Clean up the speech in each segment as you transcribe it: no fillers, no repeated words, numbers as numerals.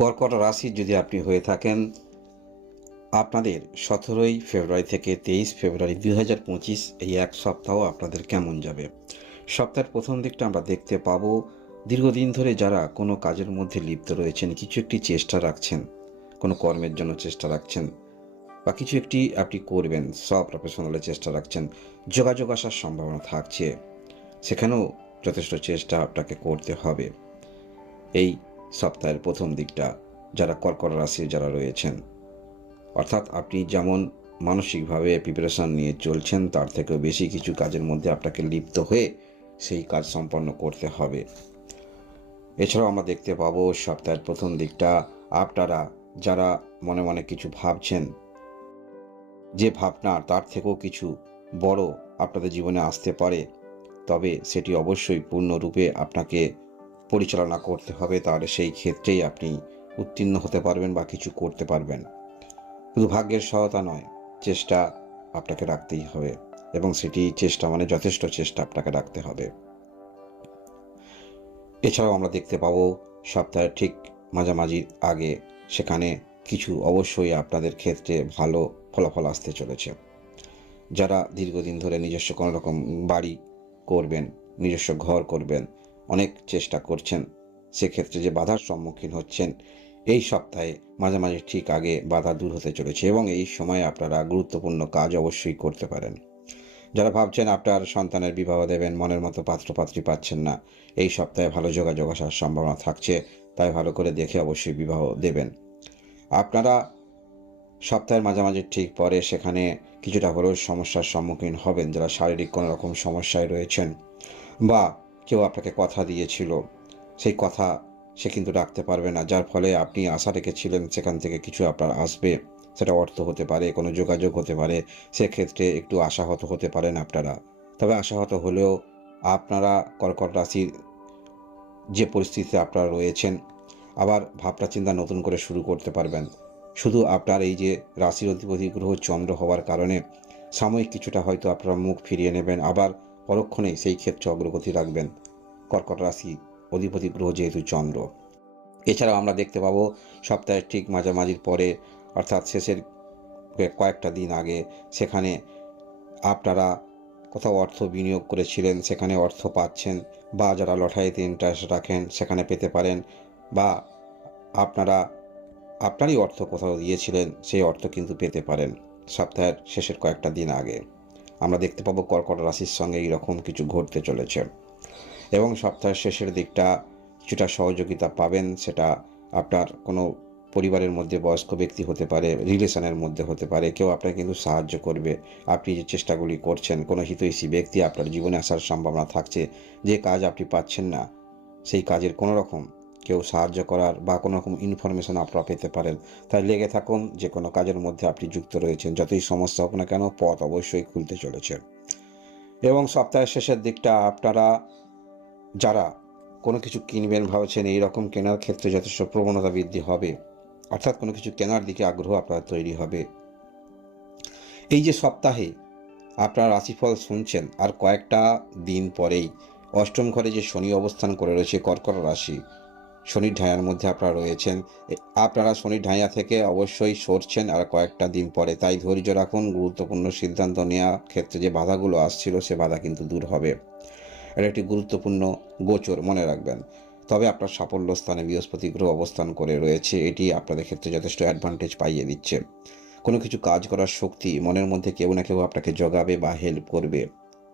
কর্কট রাশির যদি আপনি হয়ে থাকেন, আপনাদের 17ই ফেব্রুয়ারি থেকে 23 ফেব্রুয়ারি 2025 এই এক সপ্তাহ আপনাদের কেমন যাবে। সপ্তাহের প্রথম দিকটা আমরা দেখতে পাবো, দীর্ঘদিন ধরে যারা কোনো কাজের মধ্যে লিপ্ত রয়েছেন, কিছু একটি চেষ্টা রাখছেন, কোনো কর্মের জন্য চেষ্টা রাখছেন বা কিছু একটি আপনি করবেন, সব প্রফেশনালের চেষ্টা রাখছেন, যোগাযোগ আসার সম্ভাবনা থাকছে, সেখানেও যথেষ্ট চেষ্টা আপনাকে করতে হবে। এই সপ্তাহের প্রথম দিকটা যারা কর্কট রাশির যারা রয়েছেন, অর্থাৎ আপনি যেমন মানসিকভাবে প্রিপারেশান নিয়ে চলছেন, তার থেকেও বেশি কিছু কাজের মধ্যে আপনাকে লিপ্ত হয়ে সেই কাজ সম্পন্ন করতে হবে। এছাড়াও আমরা দেখতে পাবো সপ্তাহের প্রথম দিকটা আপনারা যারা মনে মনে কিছু ভাবছেন, যে ভাবনা তার থেকেও কিছু বড় আপনাদের জীবনে আসতে পারে, তবে সেটি অবশ্যই পূর্ণরূপে আপনাকে পরিচালনা করতে হবে, তাহলে সেই ক্ষেত্রেই আপনি উত্তীর্ণ হতে পারবেন বা কিছু করতে পারবেন। শুধু ভাগ্যের সহায়তা নয়, চেষ্টা আপনাকে রাখতেই হবে, এবং সেটি চেষ্টা মানে যথেষ্ট চেষ্টা আপনাকে রাখতে হবে। এছাড়াও আমরা দেখতে পাবো সপ্তাহের ঠিক মাঝামাঝির আগে সেখানে কিছু অবশ্যই আপনাদের ক্ষেত্রে ভালো ফলাফল আসতে চলেছে। যারা দীর্ঘদিন ধরে নিজস্ব কোনো রকম বাড়ি করবেন, নিজস্ব ঘর করবেন, অনেক চেষ্টা করছেন, সেক্ষেত্রে যে বাধার সম্মুখীন হচ্ছেন, এই সপ্তাহে মাঝামাঝি ঠিক আগে বাধা দূর হতে চলেছে, এবং এই সময় আপনারা গুরুত্বপূর্ণ কাজ অবশ্যই করতে পারেন। যারা ভাবছেন আপনার সন্তানের বিবাহ দেবেন, মনের মতো পাত্রপাত্রী পাচ্ছেন না, এই সপ্তাহে ভালো যোগাযোগ আসার সম্ভাবনা থাকছে, তাই ভালো করে দেখে অবশ্যই বিবাহ দেবেন। আপনারা সপ্তাহের মাঝামাঝি ঠিক পরে সেখানে কিছুটা হলেও সমস্যার সম্মুখীন হবেন। যারা শারীরিক কোনো রকম সমস্যায় রয়েছেন, বা কেউ আপনাকে কথা দিয়েছিল, সেই কথা সে কিন্তু রাখতে পারবে না, যার ফলে আপনি আশা রেখেছিলেন সেখান থেকে কিছু আপনার আসবে, সেটা অর্থ হতে পারে, কোনো যোগাযোগ হতে পারে, সেক্ষেত্রে একটু আশাহত হতে পারেন আপনারা। তবে আশাহত হলেও আপনারা কর্কট রাশির যে পরিস্থিতিতে আপনারা রয়েছেন, আবার ভাবনা চিন্তা নতুন করে শুরু করতে পারবেন। শুধু আপনার এই যে রাশির অধিপতি গ্রহ চন্দ্র হওয়ার কারণে সাময়িক কিছুটা হয়তো আপনারা মুখ ফিরিয়ে নেবেন, আবার পরক্ষণেই সেই ক্ষেত্রে অগ্রগতি রাখবেন, কর্কট রাশি অধিপতি গ্রহ যেহেতু চন্দ্র। এছাড়াও আমরা দেখতে পাবো সপ্তাহের ঠিক মাঝামাঝির পরে, অর্থাৎ শেষের কয়েকটা দিন আগে, সেখানে আপনারা কোথাও অর্থ বিনিয়োগ করেছিলেন, সেখানে অর্থ পাচ্ছেন, বা যারা লটারিতে ইন্টারেস্ট রাখেন সেখানে পেতে পারেন, বা আপনারা আপনারই অর্থ কোথাও দিয়েছিলেন, সেই অর্থ কিন্তু পেতে পারেন সপ্তাহের শেষের কয়েকটা দিন আগে। আমরা দেখতে পাবো কর্কট রাশির সঙ্গে এইরকম কিছু ঘটতে চলেছে, এবং সপ্তাহের শেষের দিকটা কিছুটা সহযোগিতা পাবেন। সেটা আপনার কোনো পরিবারের মধ্যে বয়স্ক ব্যক্তি হতে পারে, রিলেশনের মধ্যে হতে পারে, কেউ আপনাকে কিন্তু সাহায্য করবে। আপনি যে চেষ্টাগুলি করছেন, কোনো হিতৈষী ব্যক্তি আপনার জীবনে আসার সম্ভাবনা থাকছে। যে কাজ আপনি পাচ্ছেন না, সেই কাজের কোনো রকম কেউ সাহায্য করার বা কোনো রকম ইনফরমেশন আপনারা পেতে পারেন। তাই লেগে থাকুন, যে কোনো কাজের মধ্যে আপনি যুক্ত রয়েছেন, যতই সমস্যা হোক না কেন, পথ অবশ্যই খুলতে চলেছে। এবং সপ্তাহের শেষের দিকটা আপনারা যারা কোনো কিছু কিনবেন ভাবছেন, এই রকম কেনার ক্ষেত্রে যথেষ্ট প্রবণতা বৃদ্ধি হবে, অর্থাৎ কোনো কিছু কেনার দিকে আগ্রহ আপনার তৈরি হবে। এই যে সপ্তাহে আপনার রাশিফল শুনছেন, আর কয়েকটা দিন পরেই অষ্টম ঘরে যে শনি অবস্থান করে রয়েছে কর্কট রাশি, শনির ঢাইয়ার মধ্যে আপনারা রয়েছেন। আপনারা শনির ঢাইয়া থেকে অবশ্যই সরছেন আর কয়েকটা দিন পরে, তাই ধৈর্য রাখুন। গুরুত্বপূর্ণ সিদ্ধান্ত নেওয়ার ক্ষেত্রে যে বাধাগুলো আসছিল, সে বাধা কিন্তু দূর হবে। এটা একটি গুরুত্বপূর্ণ গোচর, মনে রাখবেন। তবে আপনার সাফল্য স্থানে বৃহস্পতি গ্রহ অবস্থান করে রয়েছে, এটি আপনাদের ক্ষেত্রে যথেষ্ট অ্যাডভান্টেজ পাইয়ে দিচ্ছে। কোনো কিছু কাজ করার শক্তি মনের মধ্যে কেউ না কেউ আপনাকে জগাবে বা হেল্প করবে,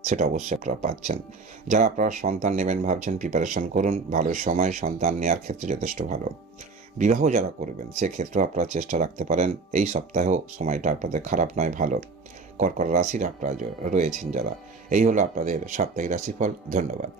সেটা অবশ্যই আপনারা পাচ্ছেন। যারা আপনারা সন্তান নেবেন ভাবছেন, প্রিপারেশন করুন, ভালো সময় সন্তান নেওয়ার ক্ষেত্রে যথেষ্ট ভালো। বিবাহ যারা করবেন, সেক্ষেত্রেও আপনারা চেষ্টা রাখতে পারেন, এই সপ্তাহেও সময়টা আপনাদের খারাপ নয়, ভালো। কর্কট রাশির আপনারা রয়েছেন যারা, এই হলো আপনাদের সাপ্তাহিক রাশিফল। ধন্যবাদ।